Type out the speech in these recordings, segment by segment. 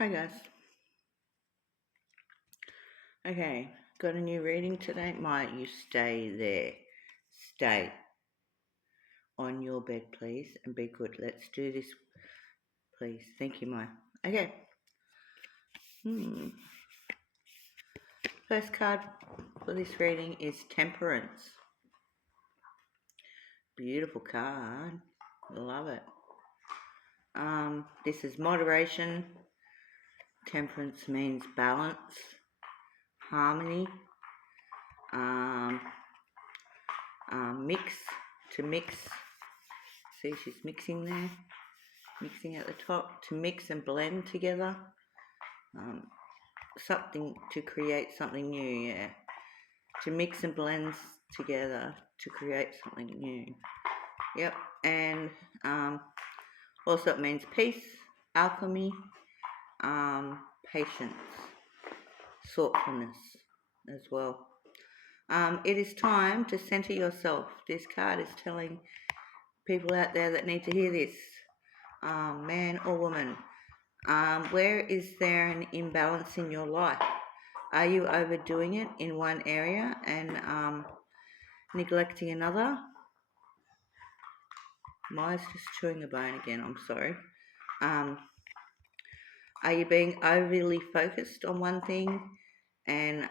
Hi guys. Okay, got a new reading today. Might you stay there? Stay on your bed, please, and be good. Let's do this, please. Thank you, Maya. Okay. First card for this reading is Temperance. Beautiful card. Love it. This is moderation. Temperance means balance, harmony, mix, to mix. See, she's mixing there. Mixing at the top, to mix and blend together. Something to create something new, yeah. To mix and blend together to create something new. Yep, and also it means peace, alchemy, patience, thoughtfulness as well. It is time to center yourself. This card is telling people out there that need to hear this, man or woman. Where is there an imbalance in your life? Are you overdoing it in one area and neglecting another? Maya's just chewing a bone again, I'm sorry. Are you being overly focused on one thing and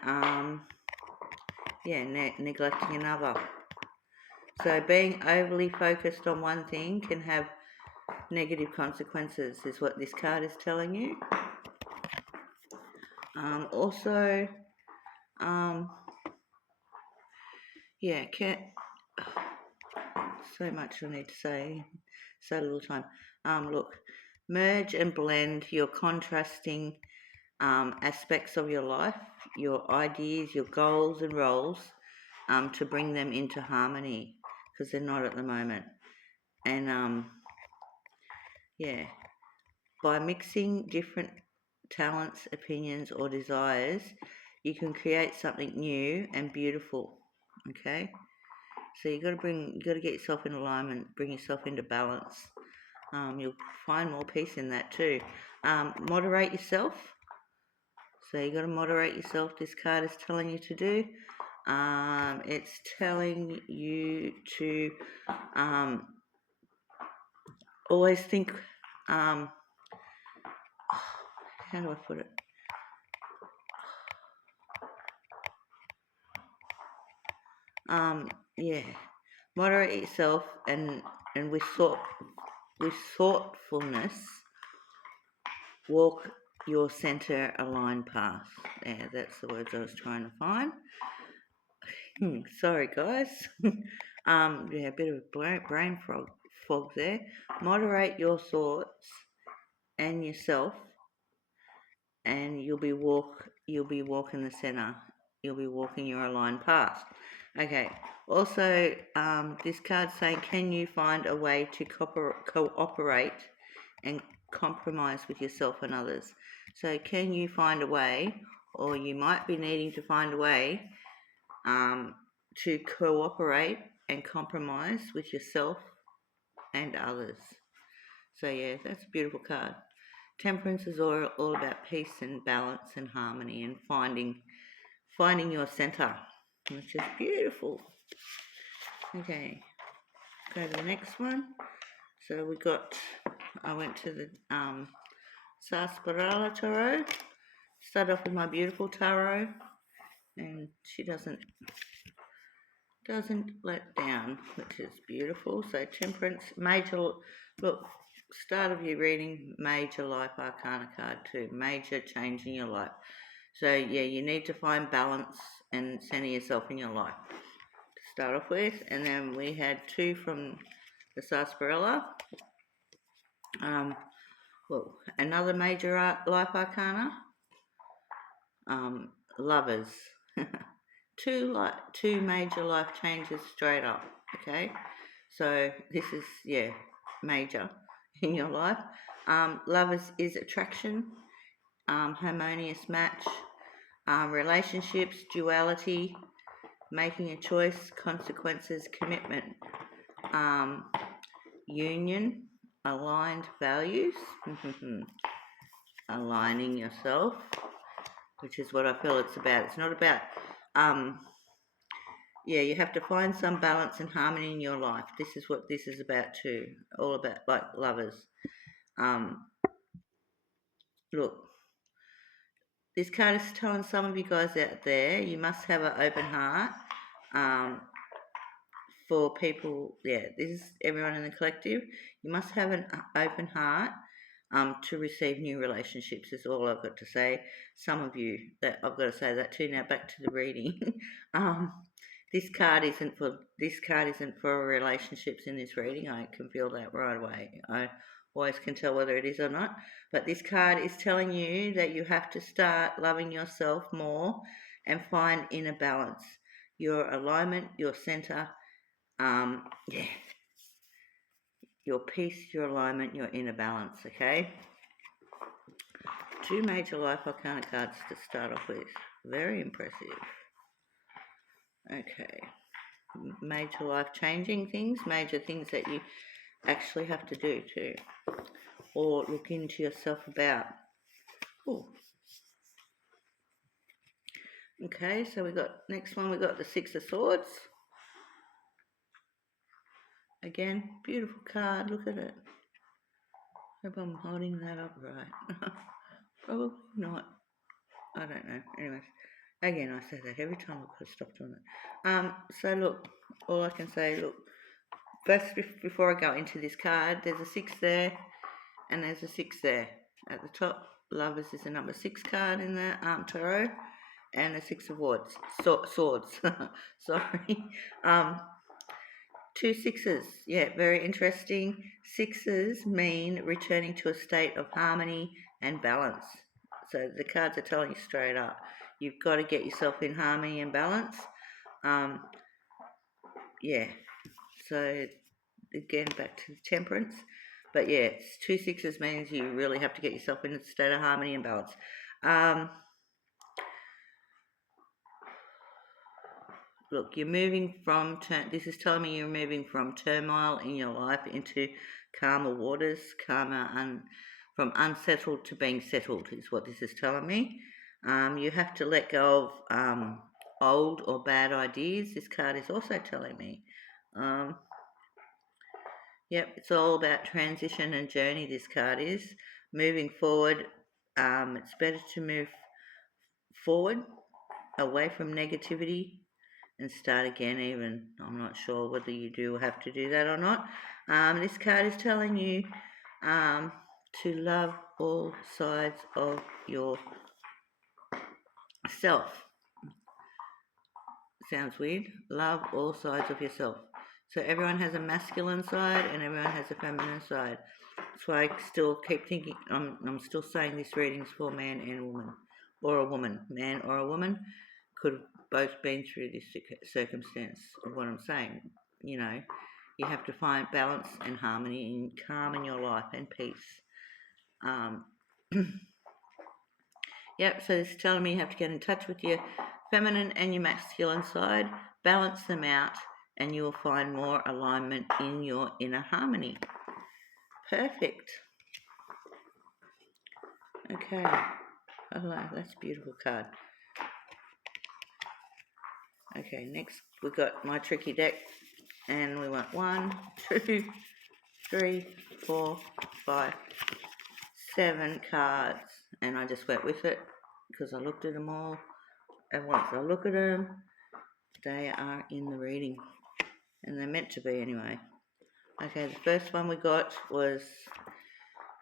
neglecting another? So being overly focused on one thing can have negative consequences, is what this card is telling you. So much I need to say, so little time. Look, merge and blend your contrasting aspects of your life, your ideas, your goals and roles, to bring them into harmony, because they're not at the moment. And by mixing different talents, opinions or desires, you can create something new and beautiful. Okay, so you got to get yourself in alignment, bring yourself into balance. You'll find more peace in that too. Moderate yourself. So you got to moderate yourself. This card is telling you to do. It's telling you to always think. How do I put it? Moderate yourself and with thoughtfulness, walk your center aligned path. Yeah, that's the words I was trying to find. Sorry guys. A bit of brain fog there. Moderate your thoughts and yourself, and you'll be walking the center. You'll be walking your aligned path. Okay. Also, this card's saying, can you find a way to cooperate and compromise with yourself and others? So can you find a way, or you might be needing to find a way to cooperate and compromise with yourself and others. So yeah, that's a beautiful card. Temperance is all about peace and balance and harmony and finding your center, which is beautiful. Okay, go to the next one. So I went to the Sarsaparilla Tarot. Start off with my beautiful tarot, and she doesn't let down, which is beautiful. So Temperance, major, look, start of your reading, major life arcana card too, major change in your life. So yeah, you need to find balance and center yourself in your life to start off with. And then we had two from the Sarsaparilla. Another major life arcana, Lovers. Two major life changes straight up. Okay, so this is major in your life. Lovers is attraction, harmonious match, relationships, duality, making a choice, consequences, commitment, union, aligned values, aligning yourself, which is what I feel it's about. It's not about, yeah, you have to find some balance and harmony in your life. This is what this is about too. All about like lovers. Um, Look, this card is telling some of you guys out there, you must have an open heart. For people, yeah, this is everyone in the collective. You must have an open heart to receive new relationships. Is all I've got to say. Some of you that I've got to say that too. Now back to the reading. um, this card isn't for relationships in this reading. I can feel that right away. I always can tell whether it is or not. But this card is telling you that you have to start loving yourself more and find inner balance, your alignment, your center. Yeah, your peace, your alignment, your inner balance. Okay. Two major life arcana cards to start off with. Very impressive. Okay. Major life changing things, major things that you actually have to do too, or look into yourself about. Ooh. Okay, so we got next one. We got the Six of Swords. Again, beautiful card. Look at it. Hope I'm holding that up right. Probably not. I don't know. Anyways, again, I say that every time I've got to stop doing it. So look, all I can say, look, first before I go into this card, there's a 6 there, and there's a 6 there. At the top, Lovers is the number 6 card in the tarot, and the 6 of swords. Sorry. Two sixes, yeah, very interesting. Sixes mean returning to a state of harmony and balance. So the cards are telling you straight up, you've got to get yourself in harmony and balance. Yeah, so again, back to the Temperance. But yeah, two sixes means you really have to get yourself in a state of harmony and balance. Look, you're moving from, this is telling me you're moving from turmoil in your life into calmer waters, from unsettled to being settled is what this is telling me. You have to let go of old or bad ideas, this card is also telling me. Yep, it's all about transition and journey, this card is. Moving forward, it's better to move forward, away from negativity, and start again even. I'm not sure whether you do have to do that or not. This card is telling you to love all sides of yourself. Sounds weird. Love all sides of yourself. So everyone has a masculine side and everyone has a feminine side. That's why I still keep thinking, I'm still saying this reading's for man and woman, or a woman. Man or a woman could have both been through this circumstance of what I'm saying. You know, you have to find balance and harmony and calm in your life and peace. Yep, so this is telling me you have to get in touch with your feminine and your masculine side, balance them out, and you will find more alignment in your inner harmony. Perfect. Okay. Oh, that's a beautiful card. Okay, next we've got my tricky deck, and we want 1, 2, 3, 4, 5, 7 cards, and I just went with it because I looked at them all, and once I look at them, they are in the reading, and they're meant to be anyway. Okay, the first one we got was,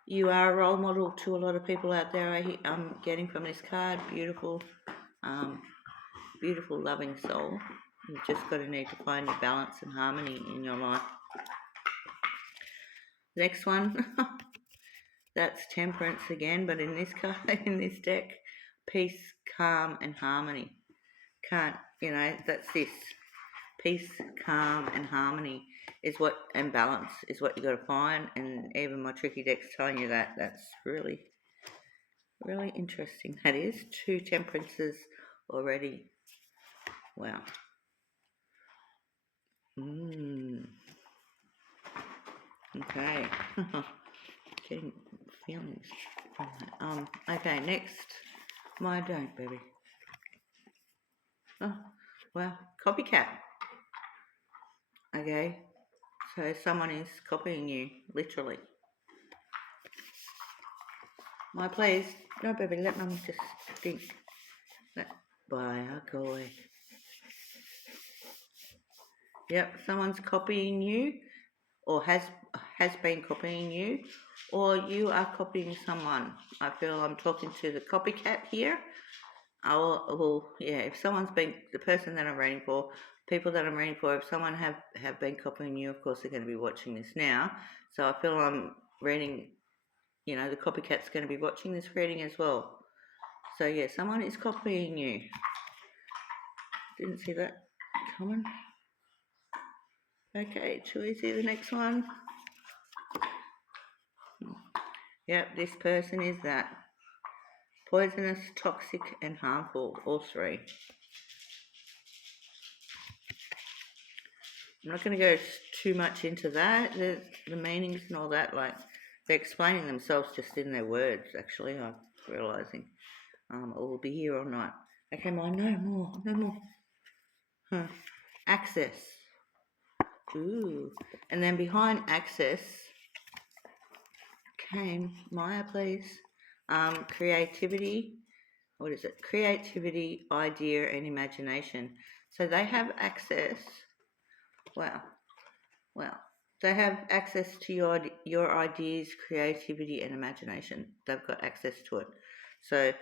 you are a role model to a lot of people out there. I'm getting from this card, beautiful, beautiful loving soul. You've just got to need to find your balance and harmony in your life. Next one, that's Temperance again, but in this card, in this deck, peace, calm, and harmony. That's this. Peace, calm, and harmony and balance is what you got to find. And even my tricky deck's telling you that. That's really, really interesting. That is 2 Temperances already. Wow. Okay. Getting feelings. Okay, next. My don't, baby. Oh, well, copycat. Okay, so someone is copying you, literally. My please. No, baby, let mum just think. Bye, I'll go away. Yep, someone's copying you, or has been copying you, or you are copying someone. I feel I'm talking to the copycat here. If someone's been the person that I'm reading for, people that I'm reading for, if someone have been copying you, of course they're going to be watching this now. So I feel I'm reading, the copycat's going to be watching this reading as well. So yeah, someone is copying you. Didn't see that coming. Okay, shall we see the next one? Yep, this person is that. Poisonous, toxic and harmful, all three. I'm not going to go too much into that, the meanings and all that, like, they're explaining themselves just in their words, actually, I'm realising. We'll be here all night. Okay, no more. Huh. Access. Ooh. And then behind access came, Maya, please, creativity. What is it? Creativity, idea and imagination. So they have access. Wow. They have access to your ideas, creativity and imagination. They've got access to it. So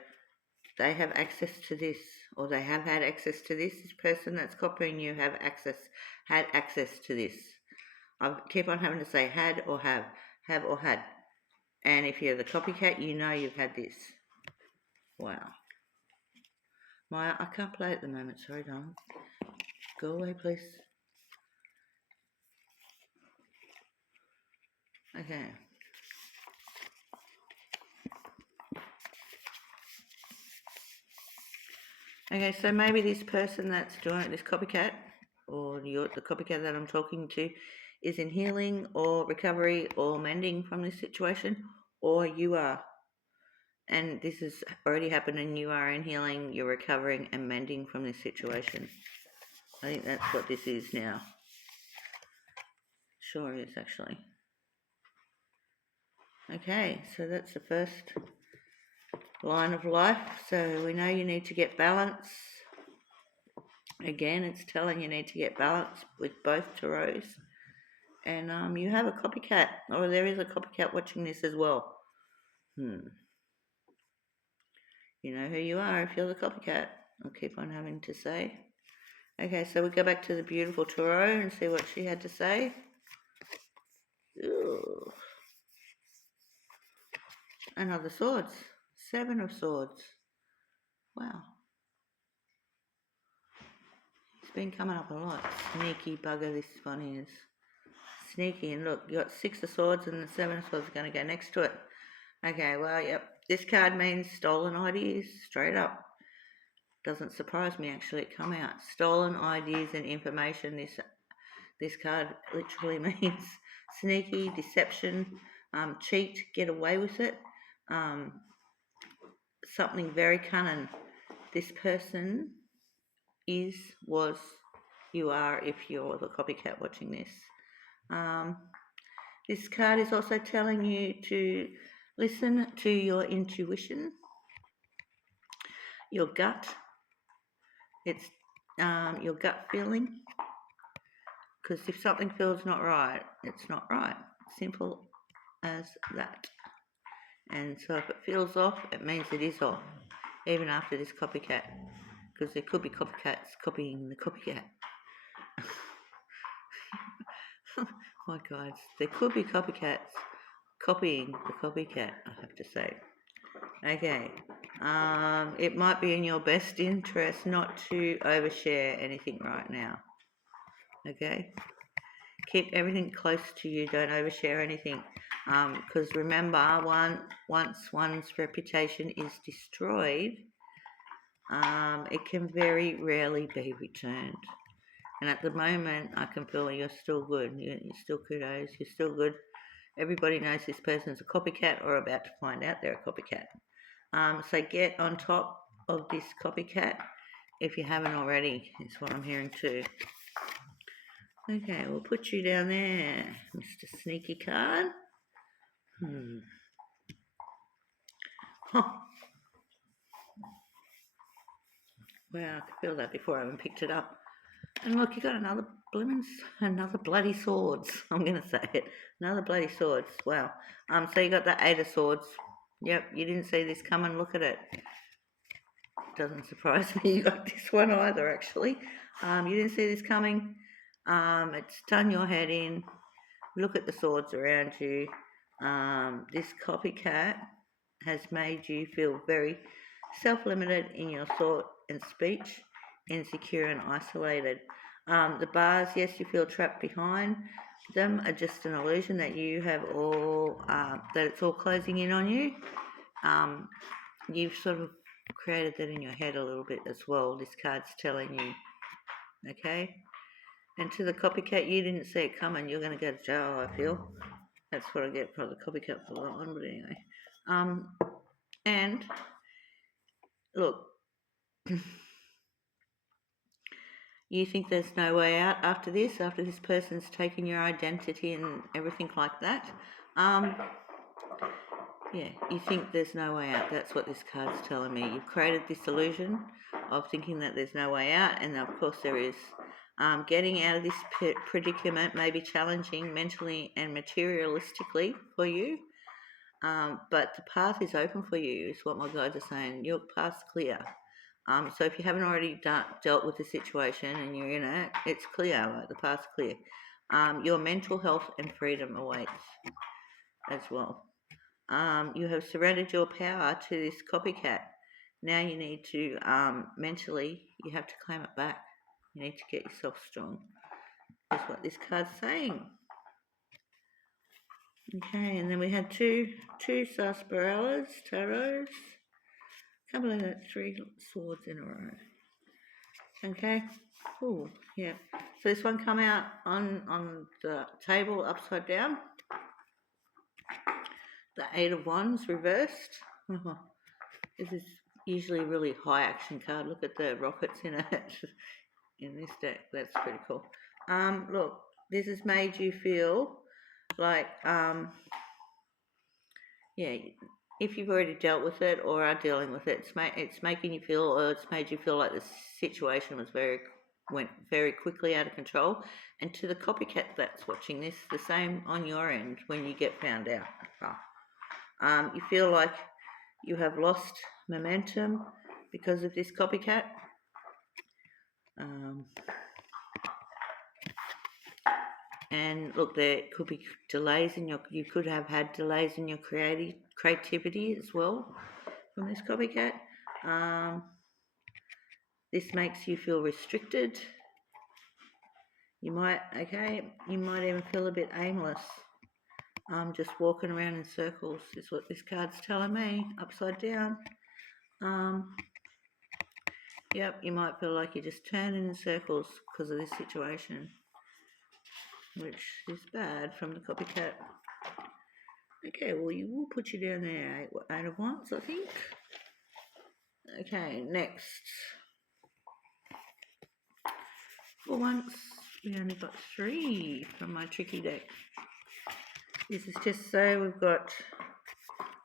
they have access to this, or they have had access to this. This person that's copying you had access to this. I keep on having to say had or have or had. And if you're the copycat, you know you've had this. Wow. Maya, I can't play at the moment, sorry darling. Go away, please. Okay. Okay, so maybe this person that's doing it, this copycat, or the copycat that I'm talking to, is in healing or recovery or mending from this situation, or you are. And this has already happened and you are in healing, you're recovering and mending from this situation. I think that's what this is now. Sure is, actually. Okay, so that's the first line of life. So we know you need to get balance. Again, it's telling you need to get balance with both tarots. And you have a copycat, or there is a copycat watching this as well. You know who you are if you're the copycat. I'll keep on having to say. Okay, so we go back to the beautiful tarot and see what she had to say. Ooh. Another swords. 7 of swords. Wow. It's been coming up a lot. Sneaky bugger this one is. Sneaky, and look, you got 6 of swords and the 7 of swords are going to go next to it. Okay, well, yep. This card means stolen ideas, straight up. Doesn't surprise me, actually, it come out. Stolen ideas and information. This card literally means sneaky, deception, cheat, get away with it. Something very cunning. This person was, you are if you're the copycat watching this. This card is also telling you to listen to your intuition, your gut. It's your gut feeling. Because if something feels not right, it's not right. Simple as that. And so if it feels off, it means it is off, even after this copycat. Because there could be copycats copying the copycat. Oh my God, there could be copycats copying the copycat, I have to say. Okay, it might be in your best interest not to overshare anything right now. Okay, keep everything close to you, don't overshare anything. Because remember, once one's reputation is destroyed, it can very rarely be returned. And at the moment, I can feel you're still good. You're still kudos. You're still good. Everybody knows this person's a copycat or about to find out they're a copycat. So get on top of this copycat if you haven't already, is what I'm hearing too. Okay, we'll put you down there, Mr. Sneaky Card. Oh, wow, I could feel that before I even picked it up. And look, you got another bloody swords. I'm gonna say it, another bloody swords. Wow. So you got the 8 of swords. Yep, you didn't see this coming. Look at it. Doesn't surprise me you got this one either. Actually, you didn't see this coming. It's done your head in. Look at the swords around you. This copycat has made you feel very self-limited in your thought and speech, insecure and isolated. The bars, yes, you feel trapped behind them, are just an illusion that you have all, that it's all closing in on you. You've sort of created that in your head a little bit as well. This card's telling you, okay? And to the copycat, you didn't see it coming. You're going to go to jail, I feel. That's what I get for the copycat for that one, but anyway. And look, you think there's no way out after this person's taken your identity and everything like that. Yeah, you think there's no way out. That's what this card's telling me. You've created this illusion of thinking that there's no way out, and of course there is. Getting out of this predicament may be challenging mentally and materialistically for you, but the path is open for you, is what my guides are saying. Your path's clear. So if you haven't already dealt with the situation and you're in it, it's clear, like the path's clear. Your mental health and freedom awaits as well. You have surrendered your power to this copycat. Now you need to, mentally, you have to claim it back. You need to get yourself strong. That's what this card's saying. Okay, and then we had two sarsaparillas, tarots. Can't believe that 3 swords in a row. Okay. Cool. Yeah. So this one come out on the table upside down. The 8 of Wands reversed. This is usually a really high action card. Look at the rockets in it in this deck. That's pretty cool. Look, this has made you feel like, yeah, if you've already dealt with it or are dealing with it, it's making you feel, or it's made you feel like the situation went very quickly out of control. And to the copycat that's watching this, the same on your end when you get found out. You feel like you have lost momentum because of this copycat. And look, there could be delays in you could have had delays in your creativity as well from this copycat. This makes you feel restricted. You might even feel a bit aimless. Just walking around in circles is what this card's telling me, upside down. Yep, you might feel like you're just turning in circles because of this situation, which is bad from the copycat. Okay, well, you will put you down there, 8 of Wands, I think. Okay, next. For once, we only got 3 from my tricky deck. This is just so we've got,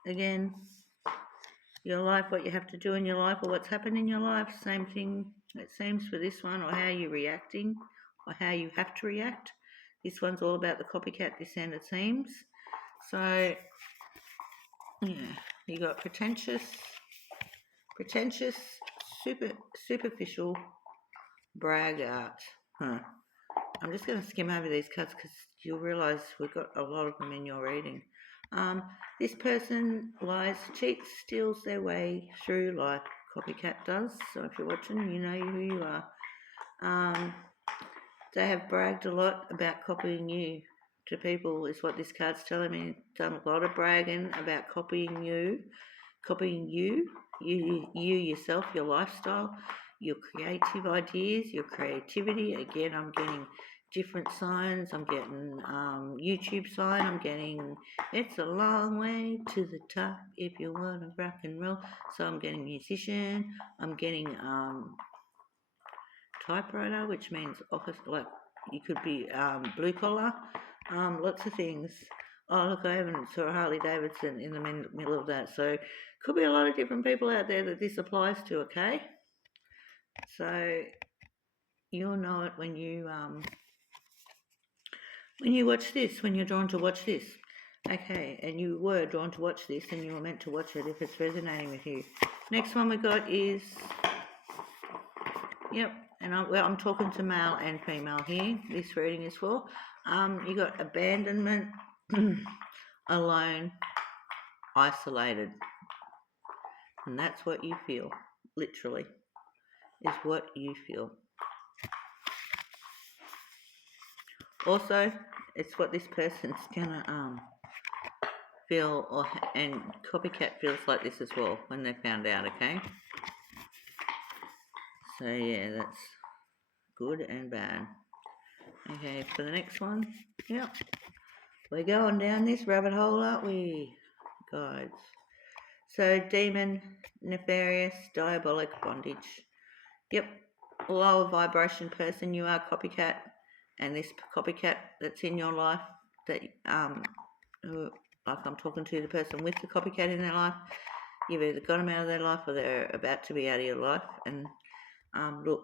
again, your life, what you have to do in your life or what's happened in your life. Same thing, it seems, for this one, or how you're reacting or how you have to react. This one's all about the copycat, this end, it seems. So, yeah, you got pretentious, superficial, braggart. I'm just going to skim over these cards because you'll realise we've got a lot of them in your reading. This person lies, cheats, steals their way through life. Copycat does. So if you're watching, you know who you are. They have bragged a lot about copying you to people, is what this card's telling me. Done a lot of bragging about copying you yourself, your lifestyle, your creative ideas, your creativity. Again, I'm getting different signs. I'm getting YouTube sign. I'm getting it's a long way to the top if you want to rock and roll. So I'm getting musician. I'm getting typewriter, which means office, like you could be blue collar, lots of things. Oh look, I haven't saw a Harley Davidson in the middle of that, so could be a lot of different people out there that this applies to. Okay, so you'll know it when you watch this, when you're drawn to watch this. Okay, and you were drawn to watch this, and you were meant to watch it if it's resonating with you. Next one we got is, yep, and I'm talking to male and female here. This reading is for. You got abandonment, alone, isolated, and that's what you feel. Literally, is what you feel. Also, it's what this person's gonna feel, and copycat feels like this as well when they found out. Okay. So yeah, that's good and bad. Okay, for the next one, yep, we're going down this rabbit hole, aren't we, guys? So demon, nefarious, diabolic bondage. Yep, lower vibration person, you are copycat, and this copycat that's in your life, that like I'm talking to the person with the copycat in their life, you've either got them out of their life or they're about to be out of your life. And look,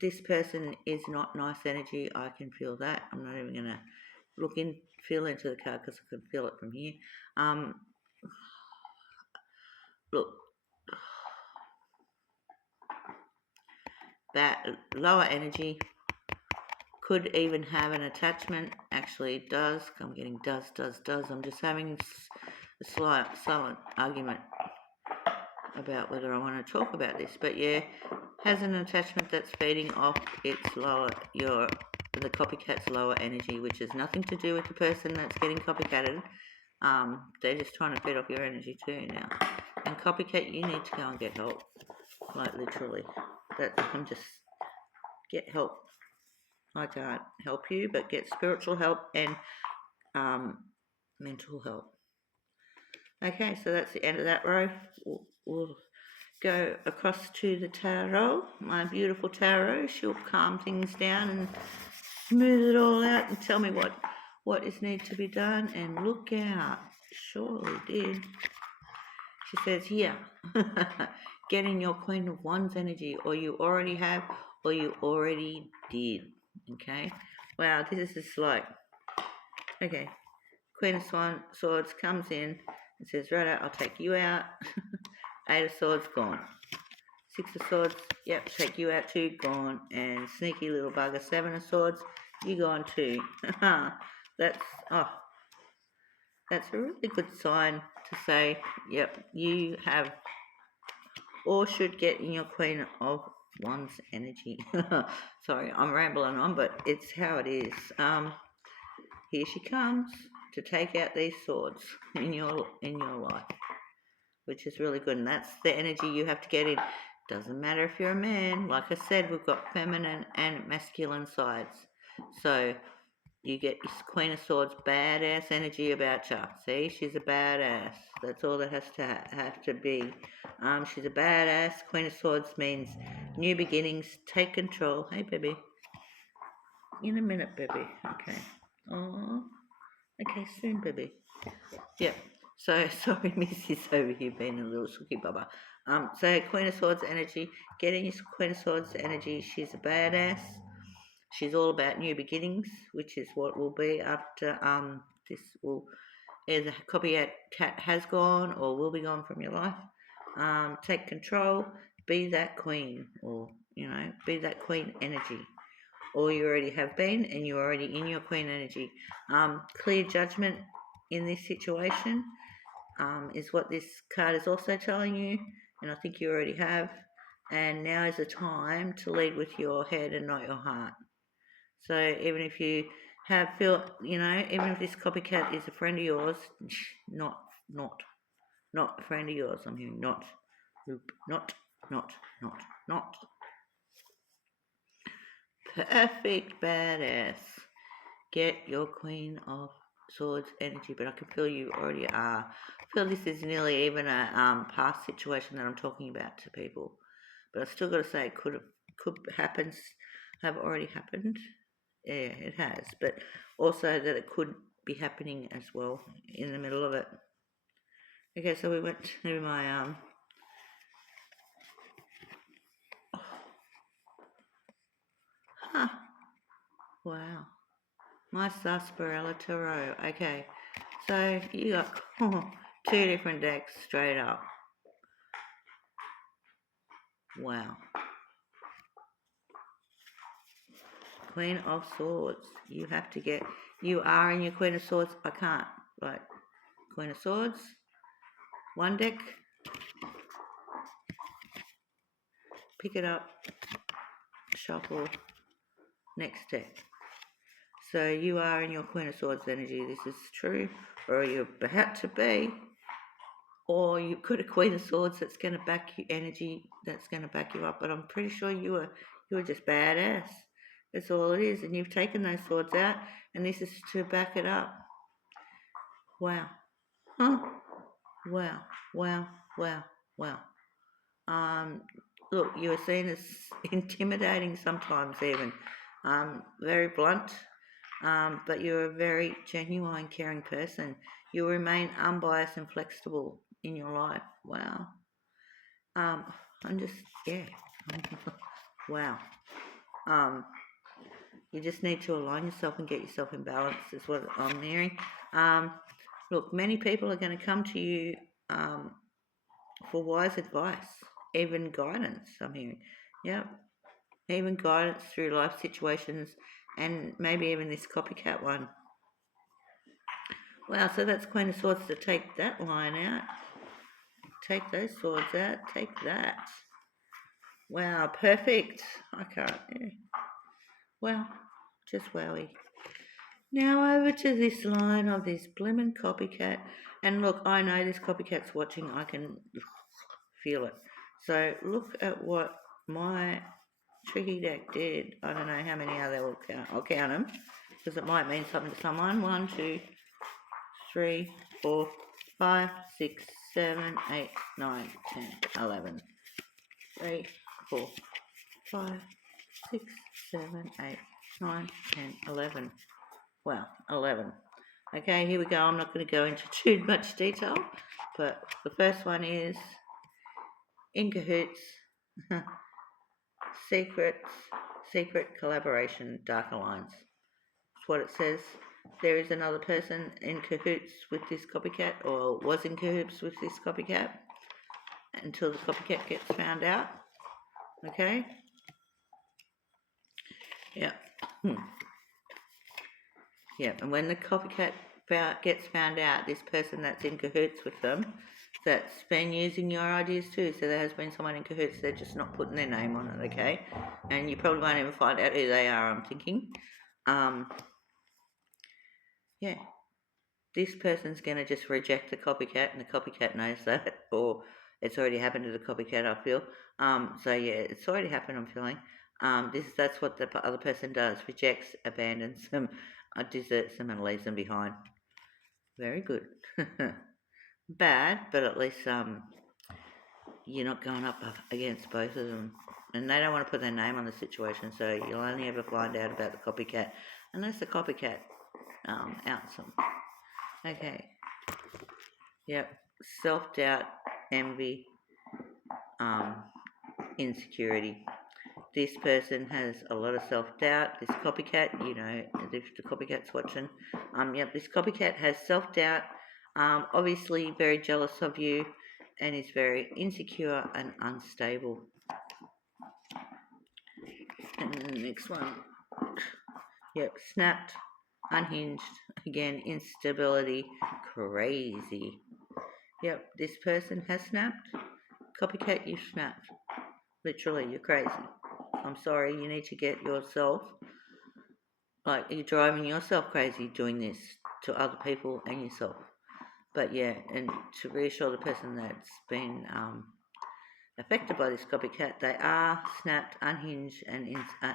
this person is not nice energy. I can feel that. I'm not even gonna feel into the card because I can feel it from here. Look, that lower energy could even have an attachment. Actually, it does. I'm getting does. I'm just having a slight silent argument about whether I want to talk about this. But yeah, has an attachment that's feeding off its lower, the copycat's lower energy, which has nothing to do with the person that's getting copycatted. They're just trying to feed off your energy too now. And copycat, you need to go and get help. Like literally. I'm just, get help. I can't help you, but get spiritual help and mental help. Okay, so that's the end of that row. We'll go across to the tarot, my beautiful tarot. She'll calm things down and smooth it all out and tell me what is need to be done. And look out, surely did. She says, yeah, get in your Queen of Wands energy, or you already have, or you already did. Okay, wow, this is like, okay, Queen of Swords comes in and says, right, I'll take you out. Eight of Swords, gone. Six of Swords, yep, take you out too, gone. And sneaky little bugger, Seven of Swords, you gone too. that's a really good sign to say, yep, you have or should get in your Queen of Wands energy. Sorry, I'm rambling on, but it's how it is. Here she comes to take out these swords in your life, which is really good, and that's the energy you have to get in. Doesn't matter if you're a man. Like I said, we've got feminine and masculine sides. So you get this Queen of Swords badass energy about you. See, she's a badass. That's all that has to have to be. She's a badass. Queen of Swords means new beginnings. Take control. Hey, baby. In a minute, baby. Okay. Oh. Okay, soon, baby. Yep. So sorry, Missy's over here being a little sookie bubba. So Queen of Swords energy. Getting your Queen of Swords energy. She's a badass. She's all about new beginnings, which is what will be after this will either copycat has gone or will be gone from your life. Take control, be that queen, or be that queen energy. Or you already have been, and you're already in your queen energy. Clear judgment in this situation is what this card is also telling you, and I think you already have. And now is the time to lead with your head and not your heart. So even if you even if this copycat is a friend of yours, not a friend of yours. I'm hearing not. Perfect badass. Get your Queen of Swords energy, but I can feel you already are. I feel this is nearly even a past situation that I'm talking about to people, but I still got to say it could happen, have already happened. Yeah, it has, but also that it could be happening as well in the middle of it. Okay, so we went to my huh, wow, my sarsaparilla tarot. Okay, so you got two different decks straight up. Wow. Queen of Swords. You have to get. You are in your Queen of Swords. I can't. Right. Queen of Swords. One deck. Pick it up. Shuffle. Next deck. So you are in your Queen of Swords energy. This is true. Or you're about to be. Or you've got a Queen of Swords that's going to back you energy. That's going to back you up. But I'm pretty sure you were just badass. That's all it is. And you've taken those swords out. And this is to back it up. Wow. Huh? Wow, wow, wow, wow. Um, Look, you were seen as intimidating sometimes, even very blunt. But you're a very genuine, caring person. You remain unbiased and flexible in your life. Wow. Um, I'm just yeah. Wow. Um, you just need to align yourself and get yourself in balance. Is what I'm hearing. Um, Look, many people are going to come to you. For wise advice, even guidance, I'm hearing. Yeah, even guidance through life situations and maybe even this copycat one. Wow, so that's Queen of Swords to take that line out. Take those swords out. Take that. Wow, perfect. I can't. Yeah. Wow, just wowie. Now over to this line of this blimmin' copycat. And look, I know this copycat's watching. I can feel it. So look at what my tricky deck did. I don't know how many are there. I'll count them because it might mean something to someone. 1, 2, 3, 4, 5, 6, 7, 8, 9, 10, 11. 3, 4, 5, 6, 7, 8, 9, 10, 11. Wow, 11. Okay, here we go. I'm not going to go into too much detail, but the first one is in cahoots, secrets, secret collaboration, dark alliance. That's what it says. There is another person in cahoots with this copycat, or was in cahoots with this copycat, until the copycat gets found out. Okay? Yeah. Yeah, and when the copycat gets found out, this person that's in cahoots with them, that's been using your ideas too. So there has been someone in cahoots, they're just not putting their name on it, okay? And you probably won't even find out who they are, I'm thinking. Yeah, this person's going to just reject the copycat, and the copycat knows that, or it's already happened to the copycat, I feel. So yeah, it's already happened, I'm feeling. That's what the other person does: rejects, abandons them, deserts them, and leaves them behind. Very good. Bad, but at least you're not going up against both of them, and they don't want to put their name on the situation. So you'll only ever find out about the copycat unless the copycat outs them. Okay. Yep. Self-doubt, envy, um, insecurity. This person has a lot of self-doubt. This copycat, if the copycat's watching, yep, this copycat has self-doubt, obviously very jealous of you, and is very insecure and unstable. And then the next one, yep, snapped, unhinged, again, instability, crazy. Yep, this person has snapped. Copycat, you snapped. Literally, you're crazy. I'm sorry, you need to get yourself, like, you're driving yourself crazy doing this to other people and yourself. But yeah, and to reassure the person that's been affected by this copycat, they are snapped, unhinged, and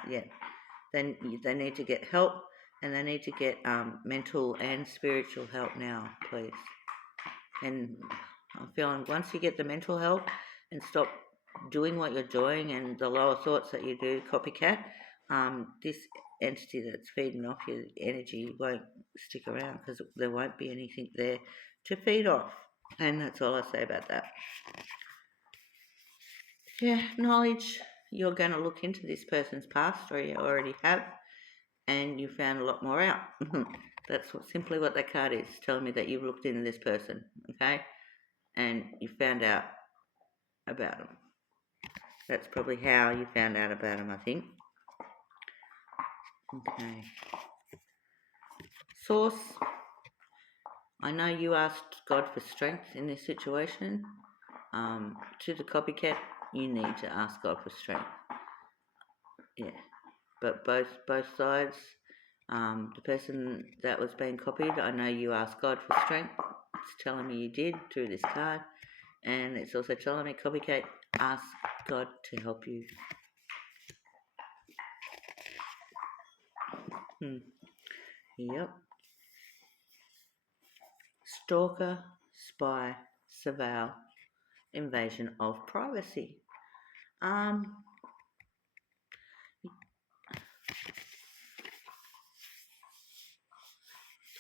yeah, then they need to get help, and they need to get mental and spiritual help now, please. And I'm feeling once you get the mental help and stop doing what you're doing and the lower thoughts that you do, copycat, this entity that's feeding off your energy won't stick around because there won't be anything there to feed off. And that's all I say about that. Yeah, knowledge. You're going to look into this person's past, or you already have, and you found a lot more out. That's simply what that card is, telling me that you've looked into this person, okay? And you found out about them. That's probably how you found out about them, I think. Okay. Source. I know you asked God for strength in this situation. To the copycat, you need to ask God for strength. Yeah. But both sides, the person that was being copied, I know you asked God for strength. It's telling me you did through this card. And it's also telling me, copycat, ask God to help you. Yep. Stalker, spy, surveil, invasion of privacy. Yeah,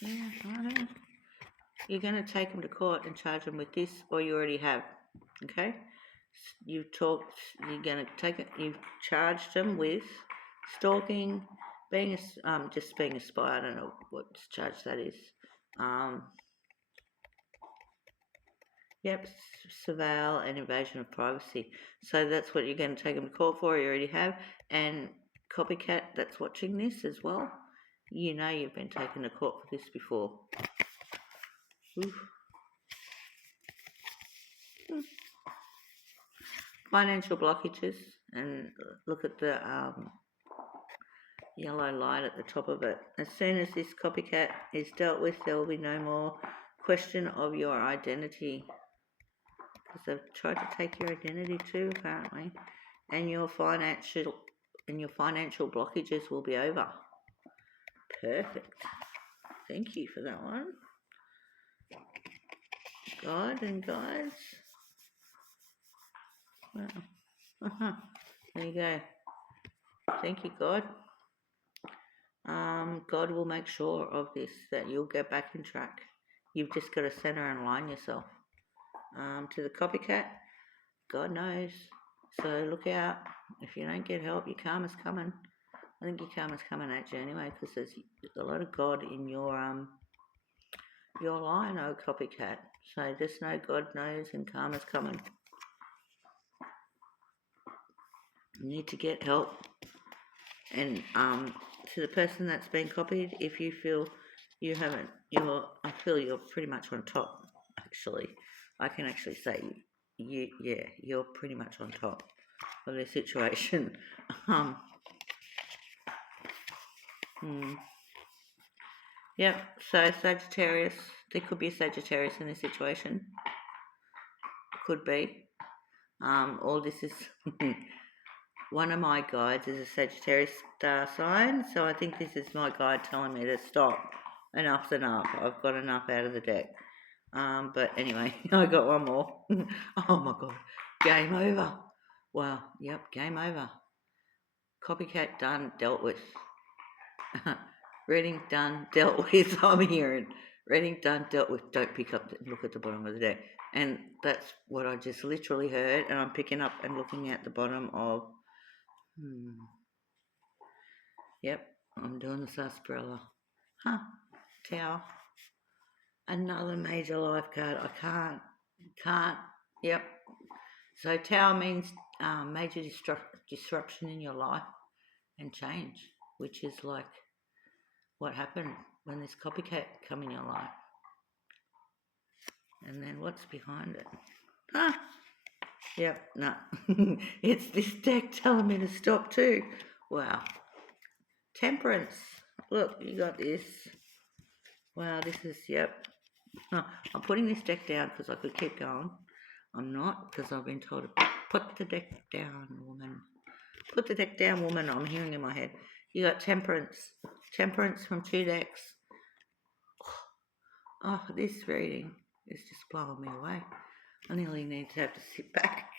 I don't know. You're going to take them to court and charge them with this, or you already have, okay? You've talked, you're going to take it, you've charged them with stalking, being just being a spy. I don't know what charge that is. Yep, surveil and invasion of privacy. So that's what you're going to take them to court for. You already have, and copycat that's watching this as well. You know you've been taken to court for this before. Oof. Financial blockages, and look at the yellow light at the top of it. As soon as this copycat is dealt with, there will be no more question of your identity, because they've tried to take your identity too, apparently, and your financial blockages will be over. Perfect. Thank you for that one. God and guides. Wow. There you go. Thank you, God. God will make sure of this, that you'll get back in track. You've just got to center and align yourself. To the copycat, God knows. So look out. If you don't get help, your karma's coming. I think your karma's coming at you anyway, because there's a lot of God in your line, oh copycat. So just know God knows and karma's coming. You need to get help. And to the person that's been copied, if you feel you haven't, I feel you're pretty much on top. Actually, I can actually say you're pretty much on top of the situation. Yep. So Sagittarius, there could be a Sagittarius in this situation. Could be. All this is. One of my guides is a Sagittarius star sign, so I think this is my guide telling me to stop. Enough's enough. I've got enough out of the deck. But anyway, I got one more. Oh my god. Game over. Wow. Yep, game over. Copycat done, dealt with. Reading done, dealt with. I'm hearing. Reading done, dealt with. Don't pick up and look at the bottom of the deck. And that's what I just literally heard, and I'm picking up and looking at the bottom of Yep, I'm doing the sarsaparilla. Tower. Another major life card. I can't. Yep. So tower means major disruption in your life and change, which is like what happened when this copycat come in your life. And then what's behind it? Yep, no. It's this deck telling me to stop too. Wow. Temperance. Look, you got this. Wow, this is, yep. I'm putting this deck down because I could keep going. I'm not, because I've been told to put the deck down, woman. Put the deck down, woman. I'm hearing in my head. You got Temperance. Temperance from 2 decks. Oh, this reading is just blowing me away. I nearly need to have to sit back.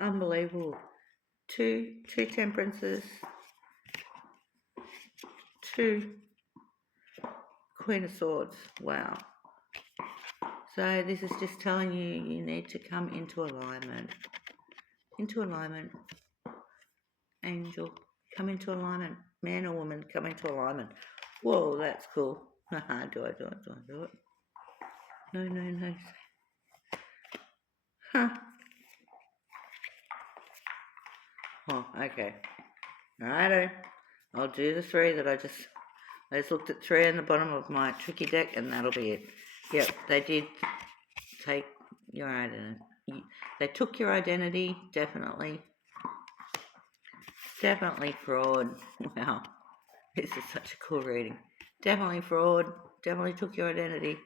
Unbelievable. Two Temperances. 2 Queen of Swords. Wow. So this is just telling you you need to come into alignment. Into alignment. Angel. Come into alignment. Man or woman, come into alignment. Whoa, that's cool. Do I do it? No. Huh. Oh, okay. Righto. I'll do the 3 that I just looked at 3 on the bottom of my tricky deck, and that'll be it. Yep, they did take your identity. They took your identity, definitely. Definitely fraud. Wow, this is such a cool reading. Definitely fraud. Definitely took your identity.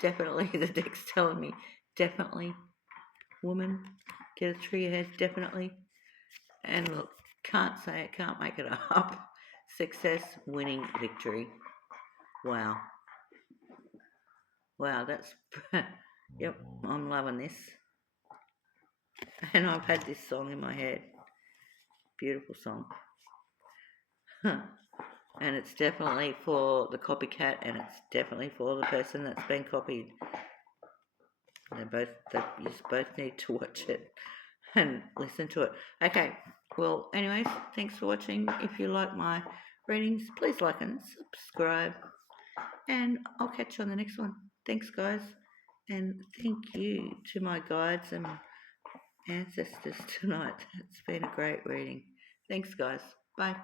Definitely, the deck's telling me. Definitely, woman, get it through your head. Definitely. And look, can't say it, can't make it up. Success, winning, victory. Wow. Wow, that's, yep, I'm loving this. And I've had this song in my head. Beautiful song. And it's definitely for the copycat, and it's definitely for the person that's been copied. You both need to watch it and listen to it. Okay, well, anyways, thanks for watching. If you like my readings, please like and subscribe, and I'll catch you on the next one. Thanks, guys, and thank you to my guides and ancestors tonight. It's been a great reading. Thanks, guys. Bye.